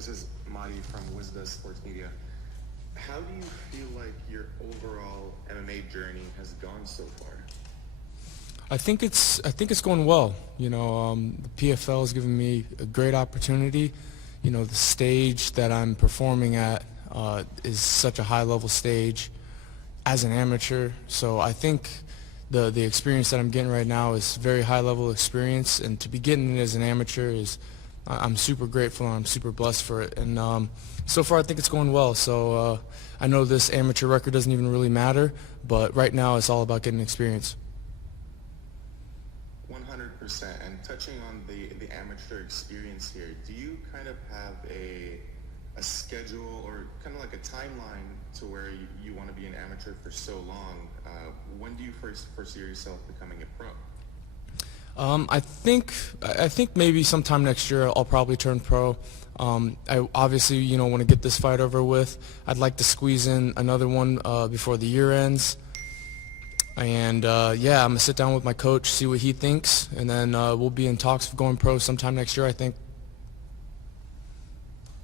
This is Madi from Wisda Sports Media. How do you feel like your overall MMA journey has gone so far? I think it's going well. The PFL has given me a great opportunity. The stage that I'm performing at is such a high-level stage as an amateur. So I think the experience that I'm getting right now is very high-level experience, and to be getting it as an amateur I'm super grateful and I'm super blessed for it. And so far I think it's going well. So I know this amateur record doesn't even really matter, but right now it's all about getting experience. 100%. And touching on the amateur experience here, do you kind of have a schedule or kind of like a timeline to where you want to be an amateur for so long? When do you first foresee yourself becoming a pro? I think maybe sometime next year I'll probably turn pro. I obviously want to get this fight over with. I'd like to squeeze in another one before the year ends. And yeah, I'm gonna sit down with my coach, see what he thinks, and then we'll be in talks of going pro sometime next year, I think.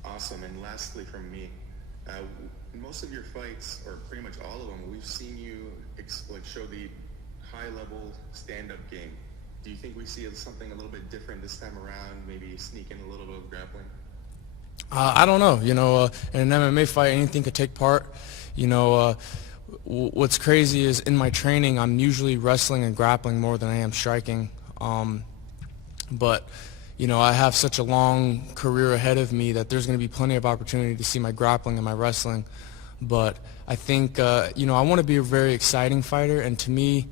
Awesome. And lastly from me, most of your fights, or pretty much all of them, we've seen you show the high-level stand-up game. Do you think we see something a little bit different this time around, maybe sneak in a little bit of grappling? I don't know. In an MMA fight, anything could take part. What's crazy is in my training, I'm usually wrestling and grappling more than I am striking. But I have such a long career ahead of me that there's going to be plenty of opportunity to see my grappling and my wrestling. But I think, I want to be a very exciting fighter, and to me,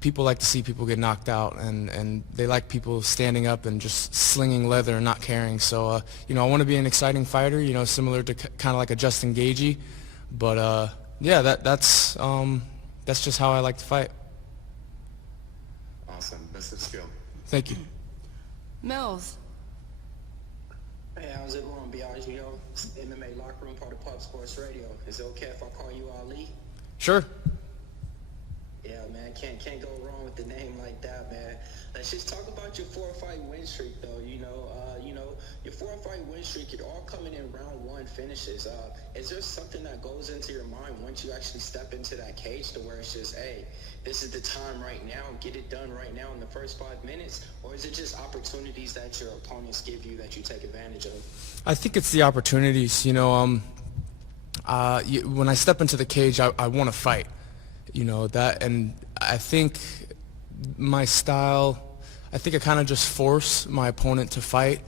people like to see people get knocked out, and they like people standing up and just slinging leather and not caring. So, I want to be an exciting fighter, similar to kind of like a Justin Gaethje. But, yeah, that's just how I like to fight. Awesome. Best of skill. Thank you. Mills. Hey, how's it going, Biaggio? MMA Locker Room, part of Pub Sports Radio. Is it okay if I call you Ali? Sure. Yeah, man, can't go wrong with the name like that, man. Let's just talk about your 4-fight win streak, though. Your 4-fight win streak, you're all coming in round one finishes. Is there something that goes into your mind once you actually step into that cage to where it's just, hey, this is the time right now, get it done right now in the first 5 minutes? Or is it just opportunities that your opponents give you that you take advantage of? I think it's the opportunities. When I step into the cage, I want to fight. That, and I think my style, I think I kind of just force my opponent to fight,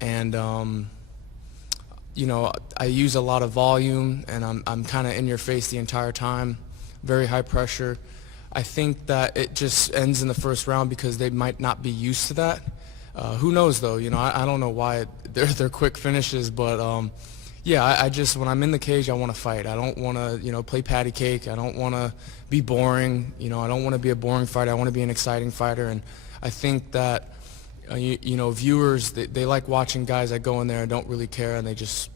and I use a lot of volume, and I'm kind of in your face the entire time, very high pressure. I think that it just ends in the first round because they might not be used to that. Who knows though? I don't know why they're quick finishes, but yeah, I just, when I'm in the cage, I want to fight. I don't want to, play patty cake. I don't want to be boring. I don't want to be a boring fighter. I want to be an exciting fighter. And I think that, viewers, they like watching guys that go in there and don't really care, and they just,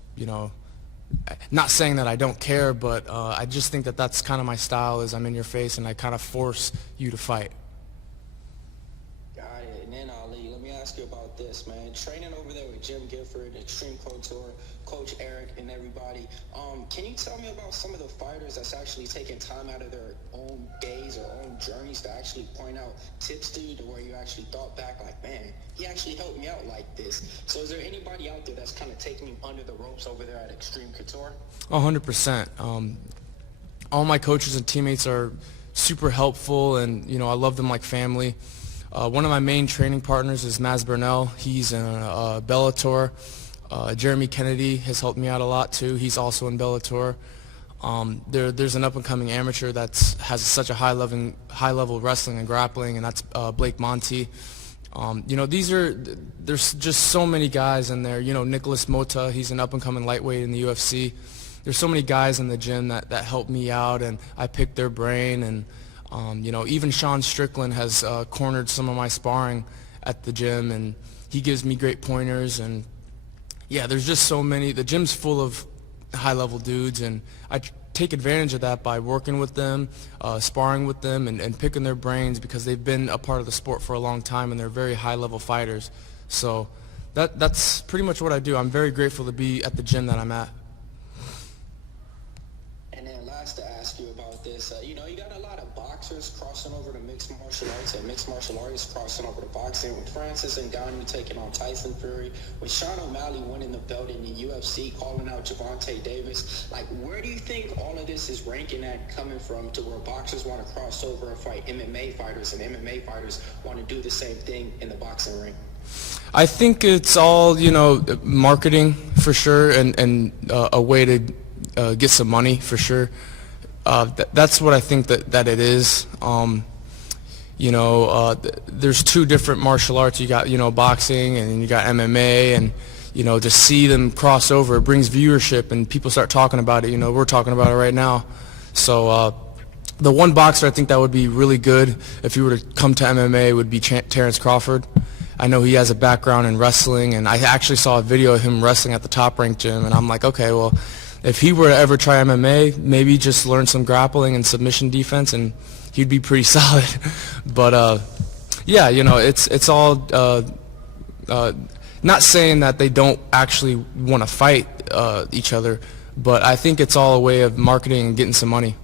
not saying that I don't care, but I just think that that's kind of my style, is I'm in your face and I kind of force you to fight. Got it. And then, Ali, let me ask you about this, man. Training over there with Jim Gifford, Extreme Couture, Coach Eric, and everybody. Can you tell me about some of the fighters that's actually taking time out of their own days or own journeys to actually point out tips to you, to where you actually thought back like, man, he actually helped me out like this? So is there anybody out there that's kind of taking you under the ropes over there at Extreme Couture? 100%. All my coaches and teammates are super helpful, and I love them like family. One of my main training partners is Maz Burnell. He's in Bellator. Jeremy Kennedy has helped me out a lot too. He's also in Bellator. There's an up-and-coming amateur that has such a high level wrestling and grappling, and that's Blake Monty. There's just so many guys in there. Nicholas Mota, he's an up-and-coming lightweight in the UFC. There's so many guys in the gym that help me out, and I pick their brain. And even Sean Strickland has cornered some of my sparring at the gym, and he gives me great pointers. And yeah, there's just so many. The gym's full of high-level dudes, and I take advantage of that by working with them, sparring with them, and picking their brains, because they've been a part of the sport for a long time, and they're very high-level fighters. So That's pretty much what I do. I'm very grateful to be at the gym that I'm at. And then last to ask you about this, you got a lot of boxers crossing over to mixed martial arts and mixed martial artists crossing over to boxing, with Francis Ngannou taking on Tyson Fury, with Sean O'Malley winning the belt in the UFC, calling out Gervonta Davis. Like, where do you think all of this is ranking at, coming from, to where boxers want to cross over and fight MMA fighters, and MMA fighters want to do the same thing in the boxing ring? I think it's all, marketing for sure, and a way to get some money for sure. That's what I think that it is. There's two different martial arts. You got, boxing, and you got MMA, and, to see them cross over, it brings viewership, and people start talking about it. We're talking about it right now. So the one boxer I think that would be really good if he were to come to MMA would be Terrence Crawford. I know he has a background in wrestling, and I actually saw a video of him wrestling at the Top Rank gym, and I'm like, okay, well, if he were to ever try MMA, maybe just learn some grappling and submission defense, and he'd be pretty solid. But yeah, it's all not saying that they don't actually want to fight each other, but I think it's all a way of marketing and getting some money.